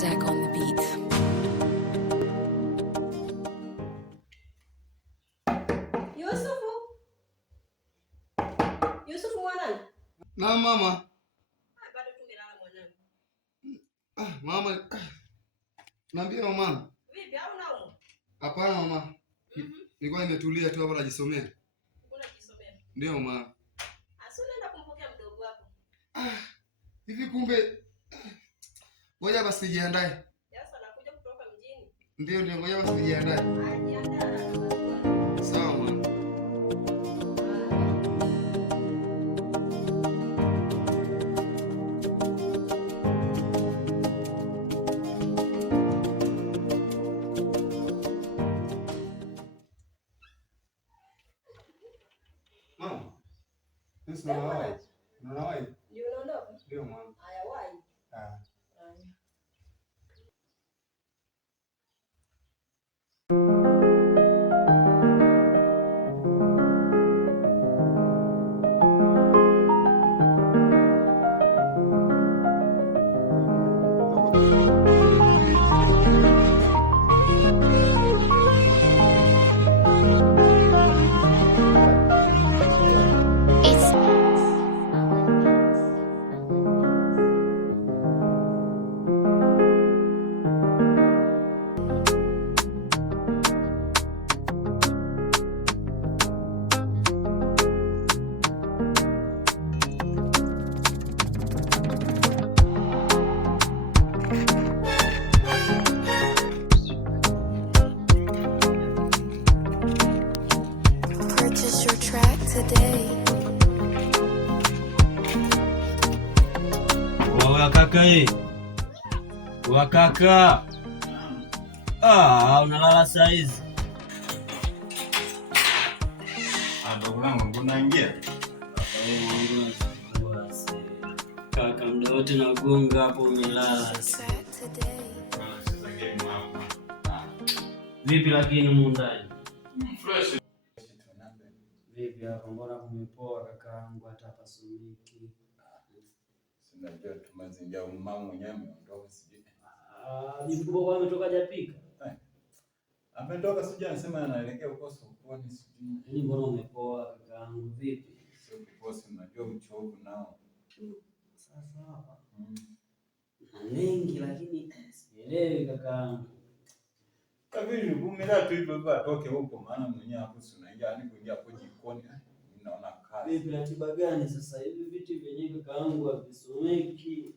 Isaac on the beat. Yusufu, Yusufu mwanangu. Na mama. Bado tumelala mwanangu. Mama. Naambia mama. Vipi au nao? Hapana mama. Nilikuwa nimetulia tu hapo najisomea. Unajisomea? Ndio mama. Unaenda kumpokea mdogo wako. Hivi kumbe ngoja basi nijiandae. Sasa anakuja kutoka mjini. Ndio ngoja basi nijiandae. Ajiandaa. Sawa mama. Mama. Sasa unawahi? Unawahi? Ndio unaondoka? Ndio mama. Haya wahi. Purchase your track today. Wakaka. Unalala saizi? Ndugu yangu unaingia? Kaka, muda wote nagonga hapo umelala. Vipi lakini mundani? Fresh. Vipi hapo, mbona kumepoa kakaangu, hata hapa sumiki? Sinajua tumazingia mama mwenyewe ameondoka sijui. Ni mkubwa kwa ametoka hajapika? Ametoka sijui, anasema anaelekea huko sokoni sijui. Yaani mbona umepoa kakaangu, vipi? Sio kikosi, unajua uchovu nao. Sasa hapa. Na mengi lakini sielewi kakaangu. Kabiri kumela tu hivyo atoke huko, maana mwenyewe hapo si unaingia hadi kuingia hapo jikoni. Ninaona kazi. Vipi, ratiba gani sasa hivi? Vitu vyenyewe kakaangu havisomeki.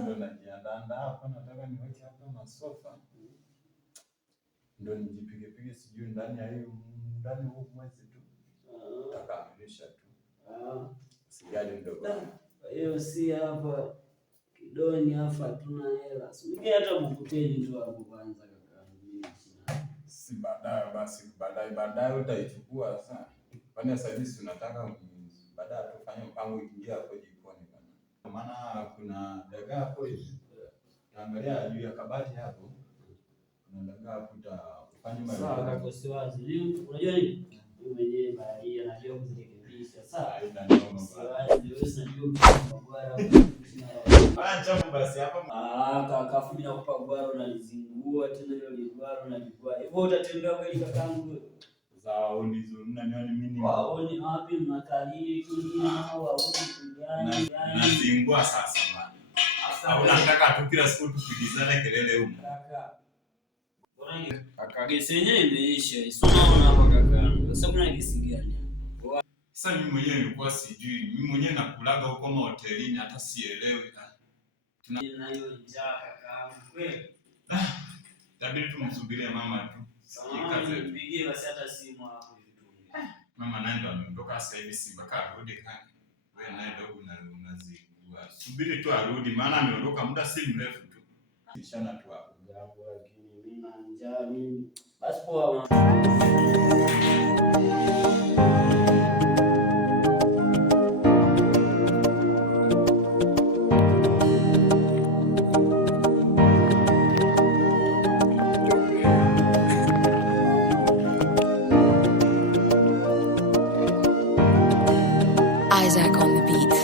Ndio najiandaa hapa, nataka niweke hapa masofa. Ndio nijipige sijui ndani ya hiyo huu mwezi tu. Takamilisha tu. Sijali ndogo. Kwa hiyo si hapa kidoni hapa hatuna hela. Sije hata mkuteni tu hapo kwanza kakaangu. Si baadaye basi, baadaye utaichukua sana. Kwani sasa hivi unataka baadaye tufanye mpango ingia hapo jikoni bana. Kwa maana kuna dagaa hapo hivi. Angalia juu ya kabati hapo. Kuna dagaa hapo utafanya mara. Sawa kaka, siwazi. Unajua nini? Mimi mwenyewe baharia najua kuzirekebisha. Sawa. Haina noma bana. Siwazi, najua kubwara. Acha basi hapa. Kaka, fupi na kupa gwaro unalizingua tena hilo ligwaro unalivua. Hivyo utatembea kweli kakaangu? Sawa, unizo unaniona mimi. Waoni wapi mnakalii kingine au waoni kingine? Nazingua sasa bana. Au unataka tu kila siku tupigizane kelele huko. Kaka, gesi yenyewe imeisha. Unaona hapa kakaangu. Sasa kuna gesi gani? Sasa mimi mwenyewe nilikuwa sijui. Mimi mwenyewe nakulaga huko hotelini hata sielewi. Na hiyo njaa kakaangu kweli. Tabiri tumsubirie mama tu. Sawa, nipigie basi hata simu hapo hivi. Mama naye ndo ameondoka sasa hivi, si mpaka arudi kani. Wewe naye dogo unazingua. Subiri tu arudi, maana ameondoka muda si mrefu tu. Kishana tu hapo. Lakini mimi na njaa mimi. Basi poa. Isaac on the beat.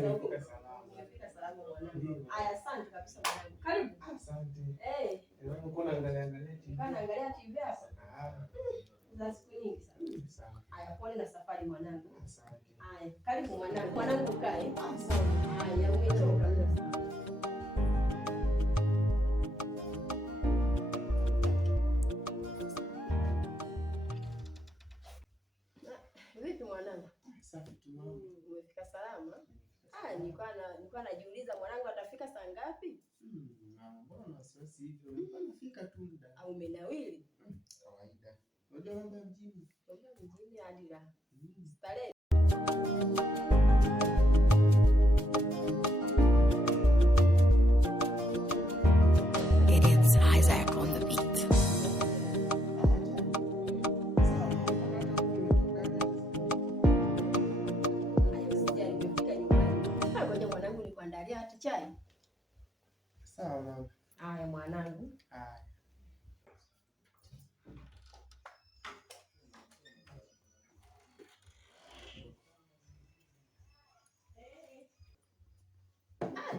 nimefika salama. Umefika salama mwanangu. Haya, asante kabisa mwanangu. Karibu. Asante. Uko naangalia TV. Naangalia TV hapa. Za siku nyingi sana. Sawa. Haya, pole na safari mwanangu. Asante. Haya, karibu mwanangu. Mwanangu kae. Asante. Haya, umechoka. Vipi mwanangu? Safi tu mama. Umefika salama? Nilikuwa najiuliza mwanangu atafika saa ngapi? Mama, mbona wasiwasi hivyo? Nilifika tu muda. Au umenawili? Kawaida. Unajua mambo ya mjini. Unajua mjini hadi la. Starehe. It's Isaac on the beat. Chai. Sawa mama. Haya mwanangu. Haya.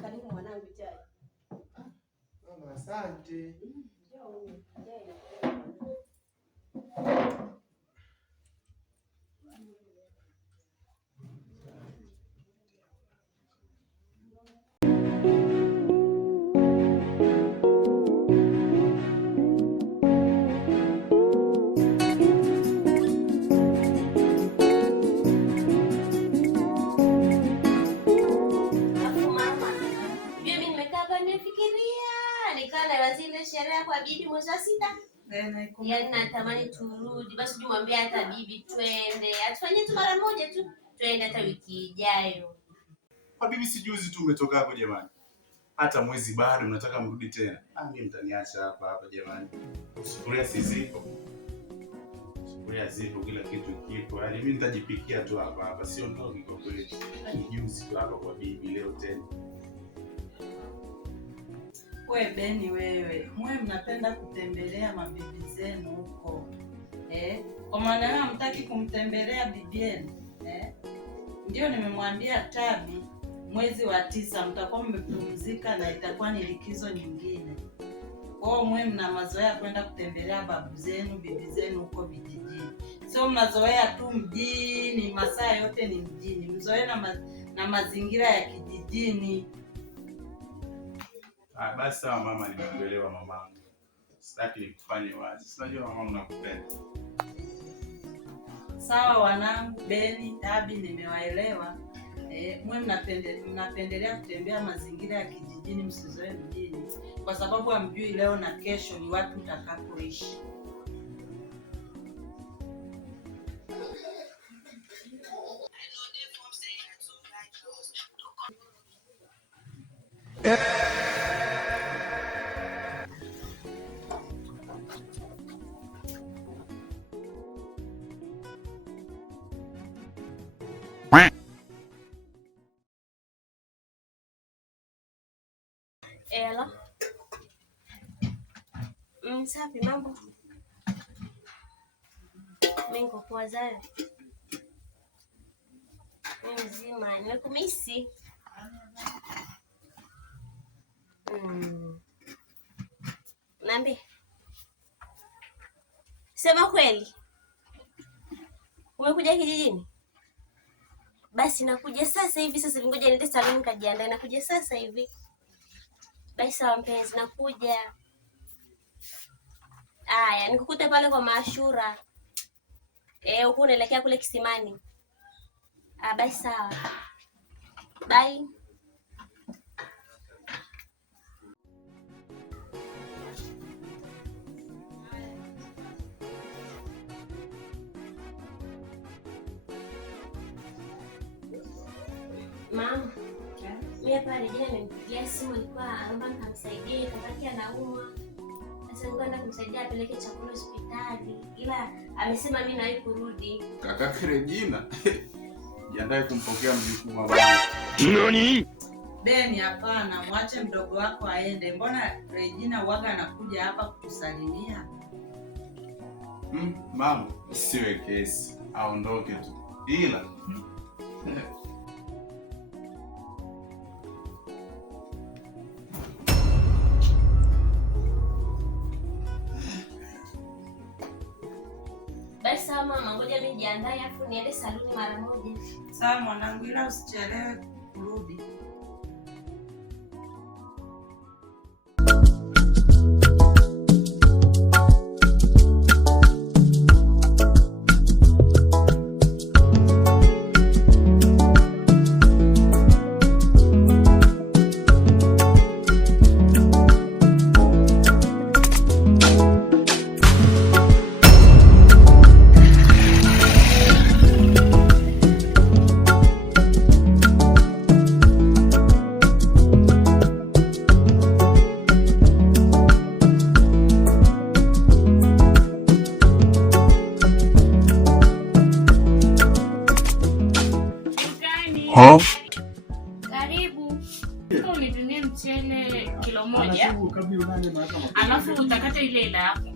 Karibu mwanangu chai. Mama, asante. Sherehe kwa bibi mwezi wa 6. Yaani natamani turudi. Basi mwambie hata bibi twende. Atufanyie tu mara moja tu. Twende hata wiki ijayo. Kwa bibi si juzi tu umetoka hapo jamani. Hata mwezi bado mnataka mrudi tena. Mimi mtaniacha hapa jamani. Sufuria si zipo. Sufuria zipo, kila kitu kipo. Yaani mimi nitajipikia tu hapa. Sio ndogi kwa kweli. Ni juzi tu hapa kwa bibi leo tena. We Beni wewe, mwe mnapenda kutembelea mabibi zenu huko. Kwa maana hamtaki kumtembelea bibi yenu. Ndio nimemwambia Tabi mwezi wa 9 mtakuwa mmepumzika na itakuwa ni likizo nyingine. Kwao mwe mna mazoea kwenda kutembelea babu zenu, bibi zenu huko vijijini. Sio mnazoea tu mjini, masaa yote ni mjini. Mzoe na mazingira ya kijijini. Basi sawa mama, nimekuelewa mamangu. Sitaki nikufanye wazi. Sinajua mamangu nakupenda. Sawa wanangu, Beni, Tabi nimewaelewa. Mwe mnapendelea kutembea mazingira ya kijijini, msizoe mjini. Kwa sababu hamjui leo na kesho ni watu utakapoishi. Hello. Safi mambo. Mimi niko poa zaidi. Mimi mzima, nimekumisi. Nambi. Sema kweli. Umekuja kijijini? Basi nakuja sasa hivi, ngoja niende saluni kajiandae, nakuja sasa hivi. Basi sawa mpenzi, nakuja. Aya, nikukute pale kwa Maashura. Huko unaelekea kule kisimani. Basi sawa. Bye. Mama. Mimi hapa Regina nimempigia simu, alikuwa anaomba nikamsaidie kakake anaumwa. Sasa nikaenda kumsaidia apeleke chakula hospitali. Ila amesema mimi nawahi kurudi. Kakake Regina. Jiandae kumpokea mjukuu wangu. Nani? Beni, hapana, mwache mdogo wako aende. Mbona Regina uwaga anakuja hapa kutusalimia? Mama, siwe kesi. Aondoke tu. Ila niende saluni mara moja. Sawa mwanangu, ila usichelewe kurudi. Karibu. Unitumie mchele kilo moja. Alafu utakata ile ila hapo.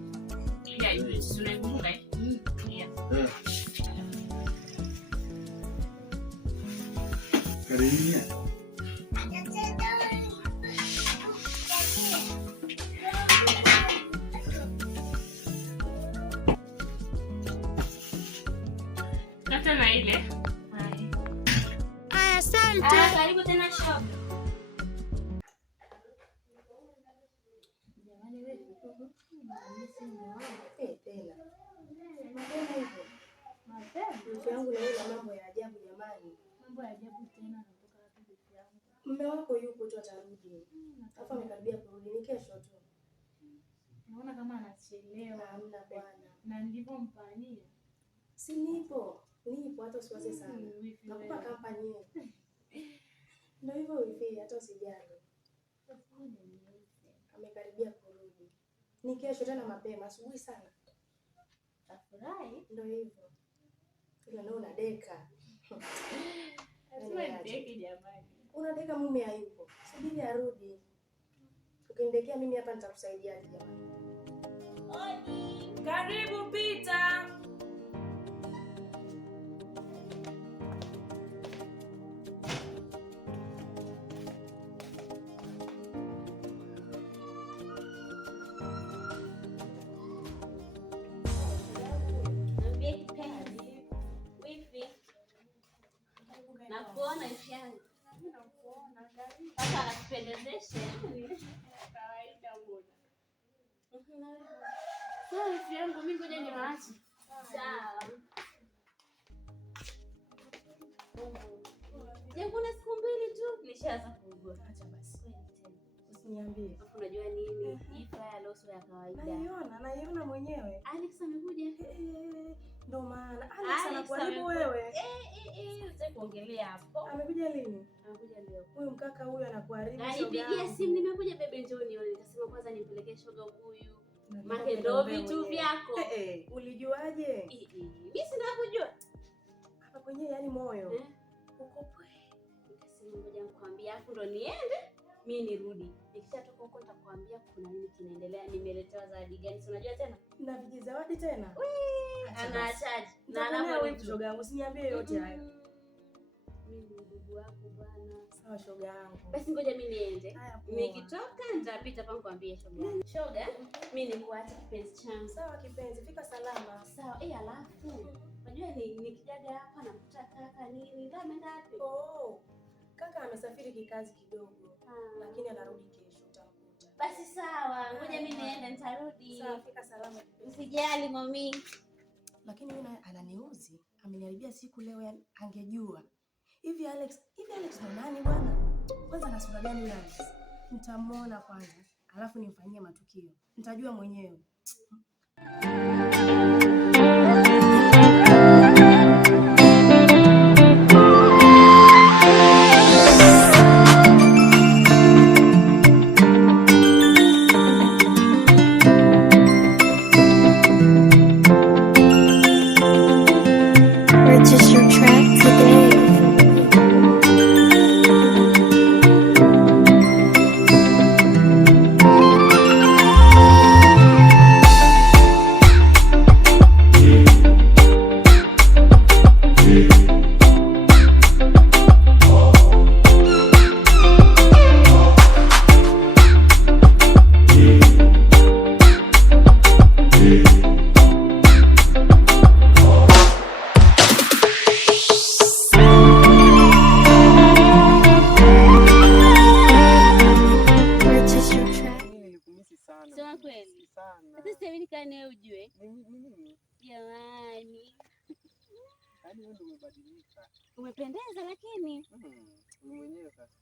Ile tunaikumbuka hii. Karibu. Kata na ile. Asante. Karibu tena shop. Mume wako yupo tu atarudi. Hapa amekaribia kurudi, ni kesho tu. Naona kama anachelewa. Hamna bwana. Na ndivyo mpania. Si nipo hata usiwaze sana. Nakupa kampani. Ndio hivyo hivi, hata usijali. Amekaribia kurudi. Ni kesho tena mapema, asubuhi sana. Tafurahi. Ndio hivyo. Ila leo unadeka. Ndeke jamani. Unadeka mume hayupo. Subiri arudi. Ukindekea mimi hapa nitakusaidia jamani. Karibu pita. Nakuona ifyangu. Sasa anakupendezesha. Kawaida mbona. Sawa ifyangu, mimi ngoja niwaache. Sawa. Kuna siku mbili tu nishaanza kuugua. Acha basi. Usiniambie. Hapo unajua nini? Hii faya loso ya kawaida. Naiona mwenyewe. Alex amekuja. Ndio maana Alex anakuaribu wewe. Usitaki kuongelea hapo. Amekuja lini? Amekuja leo. Huyu mkaka huyu anakuaribu. Nipigia simu, nimekuja bebe njoo nione. Nikasema kwanza nimpelekee shoga huyu. Make ndo vitu vyako. Ulijuaje? Mimi sina kujua. Hapa kwenye yani moyo. Uko pwe. Nikasema ngoja nikwambie afu ndo niende. Mimi nirudi. Nikishatoka huko nitakwambia kuna nini kinaendelea, nimeletewa zawadi gani. Si unajua tena? Na vijizawadi tena. Anaachaje? Na anapo shoga yangu usiniambie yote hayo. Mimi ndugu wako bwana. Sawa shoga yangu. Basi ngoja mimi niende. Nikitoka nitapita hapa nikwambie shoga. Shoga, mimi nikuache kipenzi changu. Sawa kipenzi, fika salama. Sawa, alafu unajua nikijaga hapa nakuta kaka nini? Ndio ameenda wapi? Kaka amesafiri kikazi kidogo. Lakini anarudi kesho utamkuta. Basi sawa, ngoja mimi niende nitarudi. Sawa, fika salama kipenzi. Usijali mami. Lakini mimi ananiuzi, ameniharibia siku leo, yani angejua. Hivi Alex ni nani bwana? Kwanza ana sura gani yule Alex? Nitamuona kwanza, alafu nimfanyie matukio. Nitajua mwenyewe. Purchase your track today. Yaani wewe ndio umebadilika. Umependeza lakini. Ni mwenyewe sasa.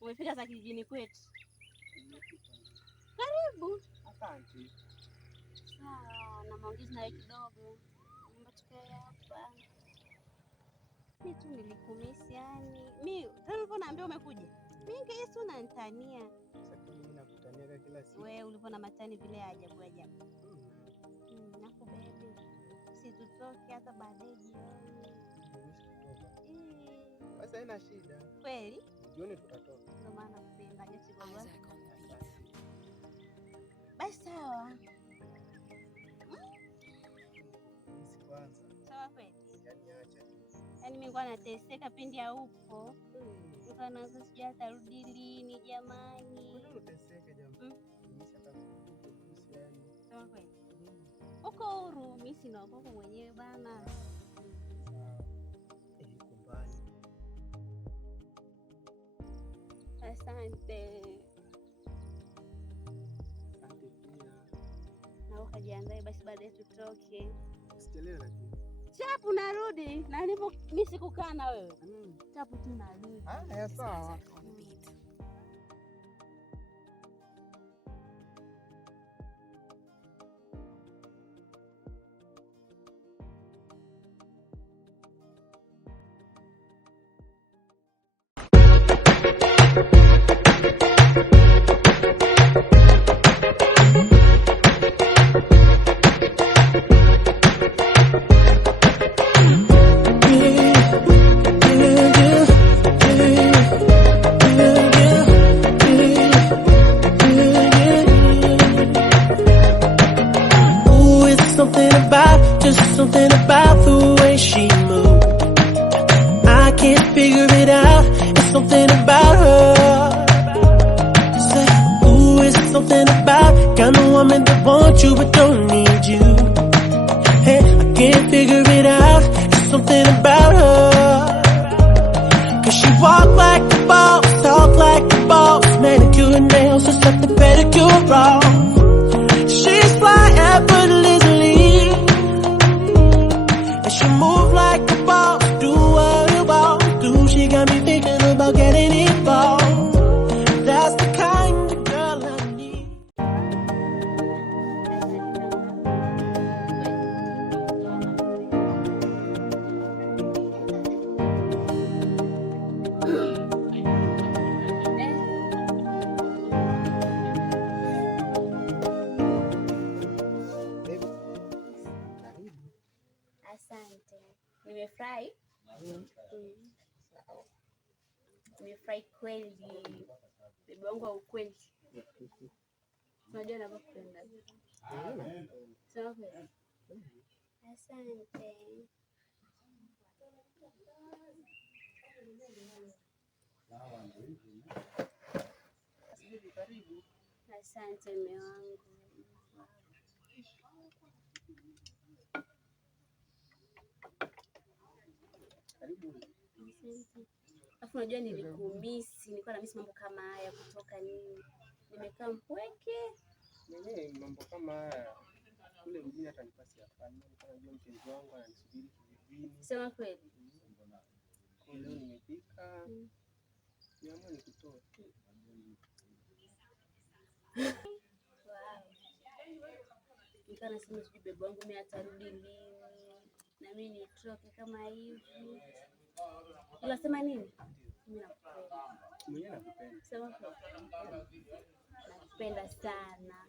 Umefika za kijijini kwetu. Karibu. Asante. Sawa, na maongezi nawe kidogo. Naomba tukae hapa. Mimi tu nilikumisi yani. Mimi tena naambia umekuja. Mimi Yesu unanitania. Sasa mimi nakutania kila siku. Wewe ulivyo na matani vile ajabu ajabu. Nakubebe. Si tutoke hata baadaye jioni. Basi haina shida. Kweli? Jioni tutatoka. Ndio maana kupenda Yesu baba. Basi sawa. Kwanza. Sawa kweli? Yaani acha. Yaani mimi ngwa nateseka pindi haupo. Sasa naanza sijui atarudi lini jamani. Mbona unateseka jamani? Sawa kweli? Uko huru, mimi sina uko mwenyewe bana. Kumbani. Asante. Asante pia. Na ukajiandae basi baadaye tutoke. Usichelewe lakini. Chapu narudi. Na nilipo mimi sikukaa na wewe. Chapu tu narudi. Ya sawa. Something about the way she moves. I can't figure it out. It's something about her. Say, ooh, it's something about kind of woman that wants you but don't need you. Hey, I can't figure it out. It's something about her. 'Cause she walk like a boss, talk like a boss, manicure and nails, just set the pedicure wrong. She's fly effortlessly. She move like a boss, do what you want to. She got me thinking about getting involved. That's the kind of girl I need. Asante. Nimefurahi. Nimefurahi kweli. Bibi wangu wa ukweli. Unajua nakupenda. Sawa kweli. Asante. Asante mume wangu. Alafu unajua nilikumisi, nilikuwa na misi mambo kama haya kutoka nini. Nimekaa mpweke. Mwenyewe mambo kama haya kule mjini hata nipasi hapana. Najua mpenzi wangu ananisubiri kijijini. Sema kweli. Kwa leo nimepika. Niamua nikutoe. Nikaa nasema sijui bebe wangu mimi atarudi lini. Na mimi nitoke kama hivi. Unasema nini? Mimi nakupenda. Mwenyewe nakupenda. Sema kweli. Nakupenda sana.